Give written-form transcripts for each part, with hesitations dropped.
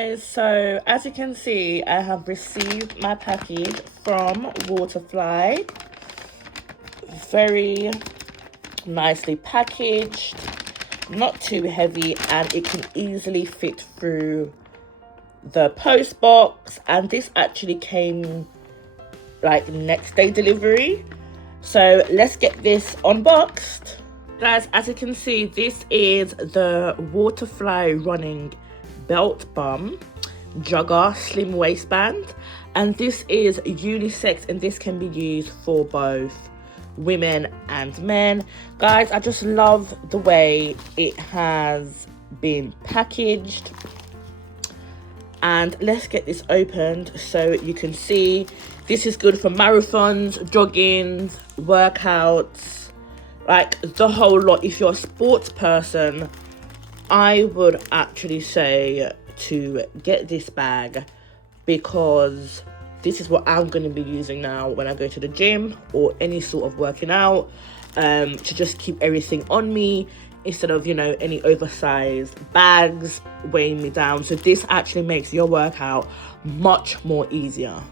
guys, so as you can see, I have received my package from Waterfly. Very nicely packaged, not too heavy, and it can easily fit through the post box. And this actually came like next day delivery, so let's get this unboxed. Guys, as you can see, this is the Waterfly running belt bum jogger slim waistband, and this is unisex, and this can be used for both women and men. Guys, I just love the way it has been packaged. And let's get this opened so you can see. This is good for marathons, jogging, workouts, like the whole lot. If you're a sports person, I would actually say to get this bag, because this is what I'm going to be using now when I go to the gym or any sort of working out, to just keep everything on me instead of, you know, any oversized bags weighing me down. So this actually makes your workout much more easier.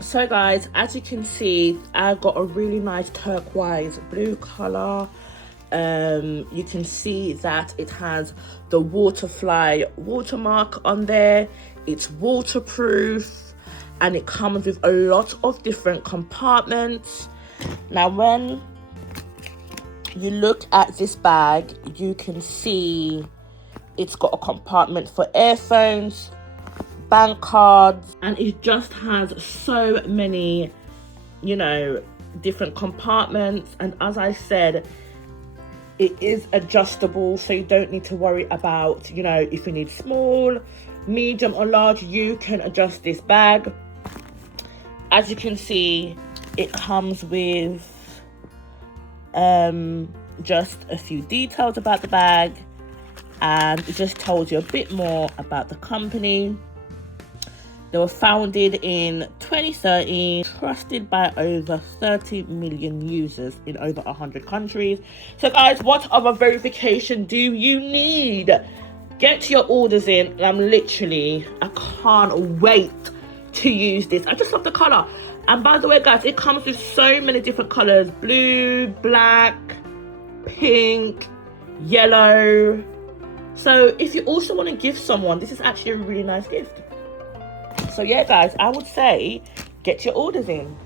So guys, as you can see, I got a really nice turquoise blue color. You can see that it has the Waterfly watermark on there. It's waterproof, and it comes with a lot of different compartments. Now when you look at this bag, you can see it's got a compartment for earphones, bank cards, and it just has so many, you know, different compartments. And as I said, it is adjustable, so you don't need to worry about, you know, if you need small, medium or large, you can adjust this bag. As you can see, it comes with just a few details about the bag, and it just tells you a bit more about the company. They were founded in 2013, trusted by over 30 million users in over 100 countries. So guys, what other verification do you need? Get your orders in, and I can't wait to use this. I just love the color. And by the way guys, it comes with so many different colors: blue, black, pink, yellow. So if you also want to give someone, this is actually a really nice gift. So yeah guys, I would say get your orders in.